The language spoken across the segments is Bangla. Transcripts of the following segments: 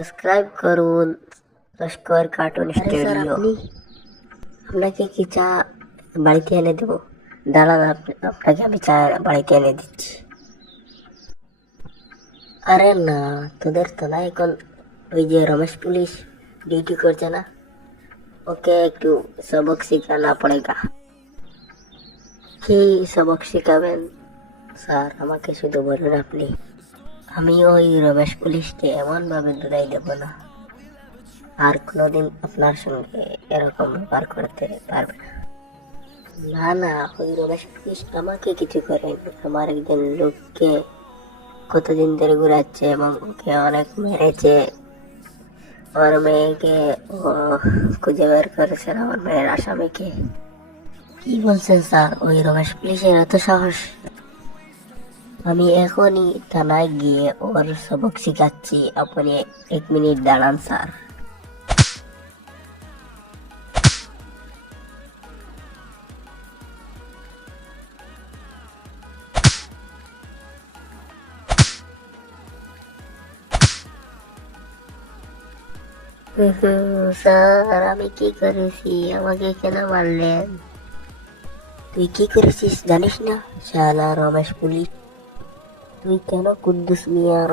সাবস্ক্রাইব করুন লস্কর কার্টুন স্টুডিও। আপনাকে কি চা বাড়িতে এনে দেবো? দাঁড়ান, আপনাকে আমি চা বাড়িতে এনে দিচ্ছি। আরে না, তোদের তো না এখন ওই যে রমেশ পুলিশ ডিউটি করছে না, ওকে একটু সবক শিখানা পড়েগা। কি সবক শিখাবেন স্যার? আমাকে শুধু বলুন আপনি। আমি ওই রমেশ পুলিশকে এমন ভাবে ধুলাই দেব না, আর কোনোদিন আপনার সঙ্গে এরকম ব্যবহার করতে পারবে না। না না, ওই রমেশ পুলিশ আমাকে কিছু করেনি। আমার একজন লোককে কতদিন ধরে ঘুরাচ্ছে এবং ওকে অনেক মেরেছে। ওর মেয়েকে ও খুঁজে বের করেছে, আমার মেয়ের আসামিকে। কি বলছেন স্যার? ওই রমেশ পুলিশের এত সাহস? আমি এখনই থানায় গিয়ে ওর সবক শিখাচ্ছি, আপনি 1 মিনিট দাঁড়ান স্যার। স্যার, আমি কি করেছি? আমাকে কেন মারলেন? তুই কি করেছিস জানিস না শালা রমেশ পুলিশ? তুই কেন কুদ্দুস মিয়ার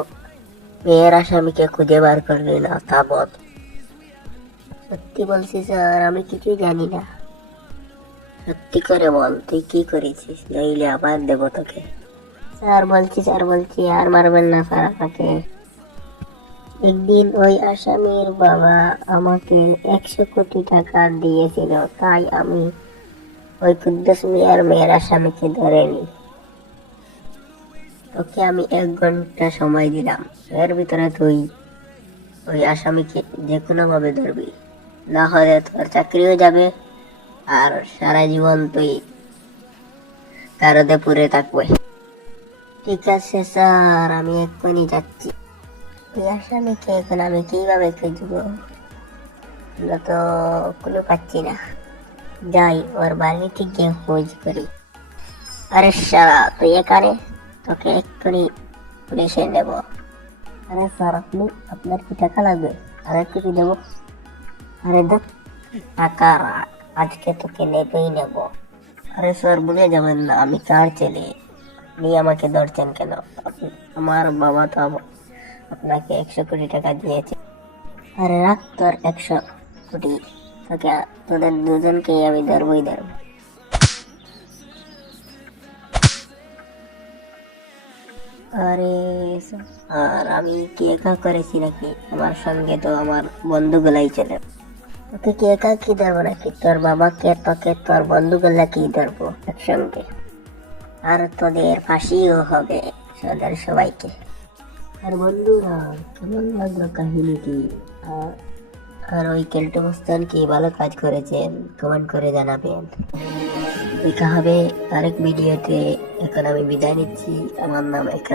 মেয়ের আসামিকে খুঁজে বার করলি না তা বল। সত্যি বলছি স্যার, আমি কিছুই জানি না। সত্যি করে বল তুই কি করেছিস, নইলে আবার দেবো তোকে। স্যার বলছি, আর মারবেন না স্যার আমাকে। একদিন ওই আসামির বাবা আমাকে 100 কোটি টাকা দিয়েছিল, তাই আমি ওই কুদ্দুস মিয়ার মেয়ের আসামিকে ধরে নি। তোকে আমি 1 ঘন্টা সময় দিলাম, এর ভিতরে তুই ওই আসামিকে যে কোনো ভাবে ধরবি, না হলে তোর চাকরিও যাবে আর সারা জীবন তুই কারোতে পুরে থাকবে। ঠিক আছে স্যার, আমি এক্ষুনি যাচ্ছি। ওই আসামিকে এখন আমি কিভাবে খুঁজবো? আমরা তো কোনো পাচ্ছি না। যাই ওর বাড়িতে গিয়ে খোঁজ করি। আরে শালা, তুই এখানে? তোকে এক্ষুনি পুলিশে নেব। আরে স্যার, আপনি, আপনার কি টাকা লাগবে? আর একটু কি দেবো? আরে দেখ, টাকা রাখ, আজকে তোকে নেবেই নেব। আরে স্যার, ভুলে যাবেন না আমি কার ছেলে। আপনি আমাকে ধরছেন কেন? আমার বাবা তো আপনাকে 100 কোটি টাকা দিয়েছে। আরে রাখ তোর 100 কোটি, তোকে, তোদের দুজনকেই আমি ধরবই ধরবো। আরে আর আমি কি একা করেছি নাকি? আমার সঙ্গে তো আমার বন্ধুগুলাই চলে। তোকে কি একা কি ধরবো নাকি? তোর বাবাকে, তোকে, তোর বন্ধুগুলা কি ধরবো একসঙ্গে। আর তোদের ফাঁসিও হবে, তোদের সবাইকে। আর বন্ধুরা, কেমন লাগলো কাহিনীটি? আর ওই কেল্টু মুস্তান কি ভালো কাজ করেছেন? কমেন্ট করে জানাবেন। দেখা হবে আরেক ভিডিওতে। এখন আমি বিদায় নিচ্ছি। আমার নাম একরাম।